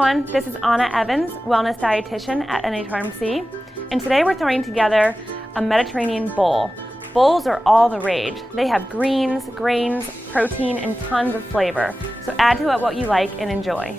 everyone, this is Anna Evans, Wellness Dietitian at NHRMC, and today we're throwing together a Mediterranean bowl. Bowls are all the rage. They have greens, grains, protein, and tons of flavor, so add to it what you like and enjoy.